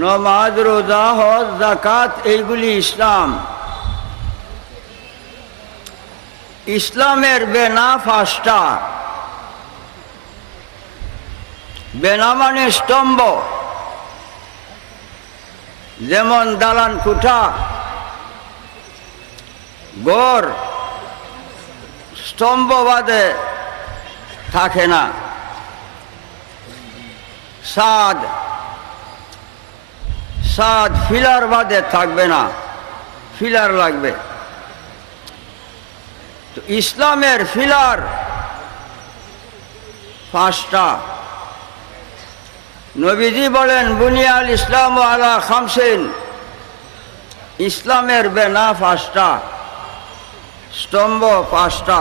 নামাজ, রোজা, হজ, যাকাত এইগুলি ইসলাম। ইসলামের বেনা পাঁচটা। বেনা মানে স্তম্ভ, যেমন দালান কুঠা, ঘর স্তম্ভ বাদে থাকে না। সাদ ফিলার বাদে থাকবে না, ফিলার লাগবে। তো ইসলামের ফিলার পাঁচটা। নবীজি বলেন বুনিয়াল ইসলাম আলা খামসিন, ইসলামের বেনা পাঁচটা, স্তম্ভ পাঁচটা,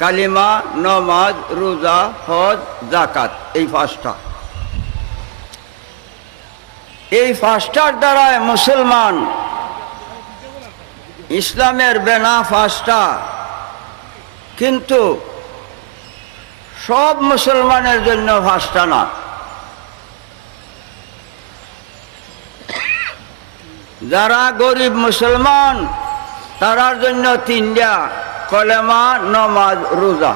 কালিমা, নমাজ, রোজা, হজ, যাকাত, এই পাঁচটা। এই পাঁচটার দ্বারায় মুসলমান। ইসলামের বেনা পাঁচটা, কিন্তু সব মুসলমানের জন্য পাঁচটা না। যারা গরিব মুসলমান তারার জন্য তিনটা, কলেমা, নমাজ, রোজা।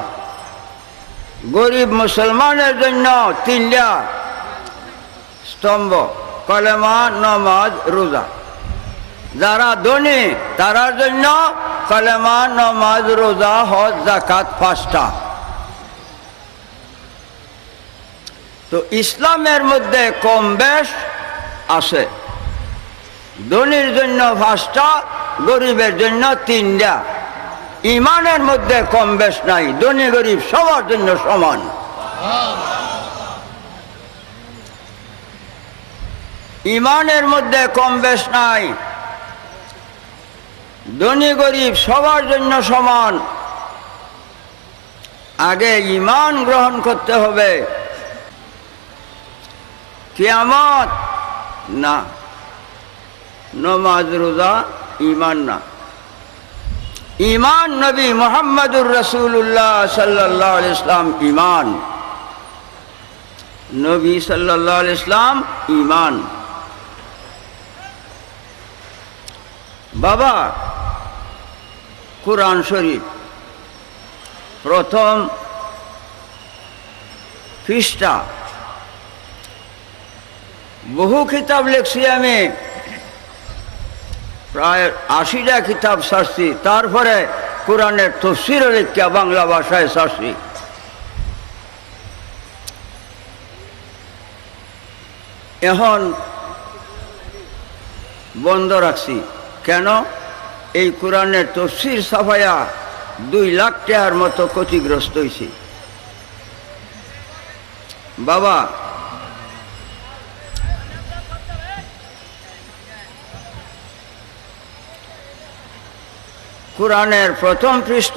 গরিব মুসলমানের জন্য তিনটা স্তম্ভ, কলেমা, নমাজ, রোজা। যারা ধনী তারার জন্য কলেমা, নমাজ, রোজা, হজ, যাকাত পাঁচটা। তো ইসলামের মধ্যে কম বেশ আছে। ধনীর জন্য পাঁচটা, গরিবের জন্য তিনটা। ইমানের মধ্যে কম বেশ নাই, ধনী গরিব সবার জন্য সমান। ইমানের মধ্যে কম বেশ নাই, ধনী গরিব সবার জন্য সমান। আগে ঈমান গ্রহণ করতে হবে, কিয়ামত না। নমাজ, রোজা ঈমান না। ঈমান নবী মুহাম্মদুর রাসূলুল্লাহ সাল্লাল্লাহু আলাইহি ওয়াসাল্লাম ঈমান। নবী সাল্লাল্লাহু আলাইহি ওয়াসাল্লাম ঈমান। বাবা, কুরআন শরীফ প্রথম পৃষ্ঠা। বহু কিতাব লিখছি আমি, প্রায় 80টা কিতাব ছাড়ছি। তারপরে কোরআনের তাফসীর লিখা বাংলা ভাষায় ছাড়ছি। এখন বন্ধ রাখছি। কেন? এই কোরআনের তাফসীর ছাপায়া 2 লাখ টাকার মতো ক্ষতিগ্রস্ত হয়েছি। বাবা, কোরআনের প্রথম পৃষ্ঠা